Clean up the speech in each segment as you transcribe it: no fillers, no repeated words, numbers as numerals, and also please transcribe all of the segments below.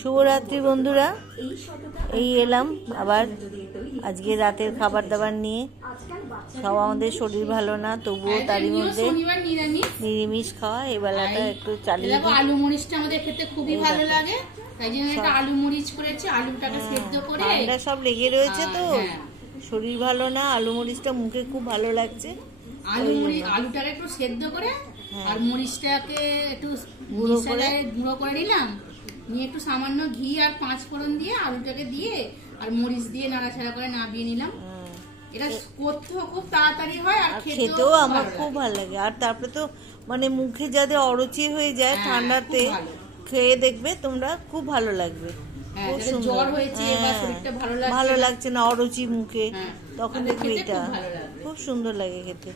শুভরাত্রি বন্ধুরা, এই এলাম আবার আজকে রাতের খাবার দাবার নিয়ে। সব আমাদের শরীর ভালো না, তবুও তারই মধ্যে নিরামিষ খাওয়া। এই বেলাটা একটু চালিয়ে আলু মরিচটা আমাদের খেতে খুবই ভালো লাগে, তাই জন্য একটা আলু মরিচ করেছি। আলুটাকে সেদ্ধ করে ঠান্ডা সব লেগে রয়েছে তো শরীর ভালো না। আলু মরিচটা মুখে খুব ভালো লাগছে। আলুটাকে একটু সেদ্ধ করে আর মরিচটাকে একটু গুঁড়ো করে নিলাম, নিয়ে একটু সামান্য ঘি আর 5 ফোড়ন দিয়ে আলুটাকে দিয়ে আর মরিচ দিয়ে নাড়াচাড়া করে নামিয়ে নিলাম। এটা করতেও খুব তাড়াতাড়ি হয় আর খেতেও আমার খুব ভালো লাগে। আর তারপরে তো মানে মুখে যাদের অরুচি হয়ে যায় ঠান্ডাতে খেয়ে দেখবে তোমরা, খুব ভালো লাগবে। খুব সুন্দর, ভালো লাগছে না অরুচি মুখে, তখন দেখবে এটা খুব সুন্দর লাগে খেতে।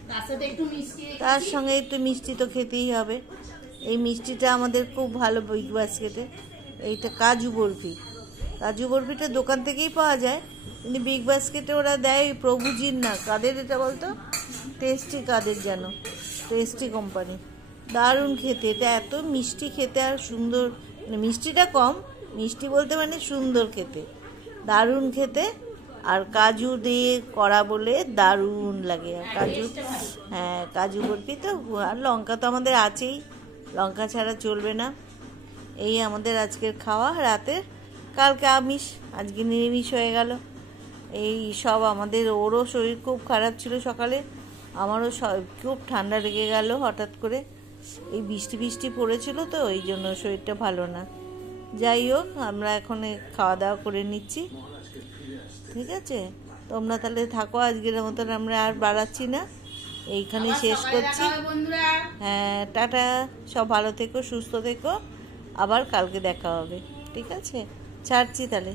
তার সঙ্গে একটু মিষ্টি তো খেতেই হবে। এই মিষ্টিটা আমাদের খুব ভালো বিগ বাস্কেটে। এইটা কাজু বরফি। কাজু বরফিটা দোকান থেকেই পাওয়া যায়, কিন্তু বিগ বাস্কেটে ওরা দেয় প্রভুজির না, কাদের এটা বলতো, টেস্টি কাদের যেন, টেস্টি কোম্পানি। দারুণ খেতে, এটা এত মিষ্টি খেতে আর সুন্দর, মানে মিষ্টিটা কম, মিষ্টি বলতে মানে সুন্দর খেতে, দারুণ খেতে। আর কাজু দিয়ে করা বলে দারুণ লাগে। আর কাজু, কাজু বরফি তো। আর লঙ্কা তো আমাদের আছেই, লঙ্কা ছাড়া চলবে না। এই আমাদের আজকের খাওয়া রাতের। কালকে আমিষ, আজকে নিরামিষ হয়ে গেল। এই সব আমাদের, ওরও শরীর খুব খারাপ ছিল সকালে, আমারও খুব ঠান্ডা লেগে গেল হঠাৎ করে। এই বৃষ্টি বৃষ্টি পড়েছিল তো, এই জন্য শরীরটা ভালো না। যাই হোক, আমরা এখন খাওয়া দাওয়া করে নিচ্ছি, ঠিক আছে? তোমরা তাহলে থাকো, আজকের মতন আমরা আর বাড়াচ্ছি না, এইখানে শেষ করছি। হ্যাঁ, টাটা, সব ভালো থেকো, সুস্থ থেকো, আবার কালকে দেখা হবে, ঠিক আছে? ছাড়ছি তাহলে।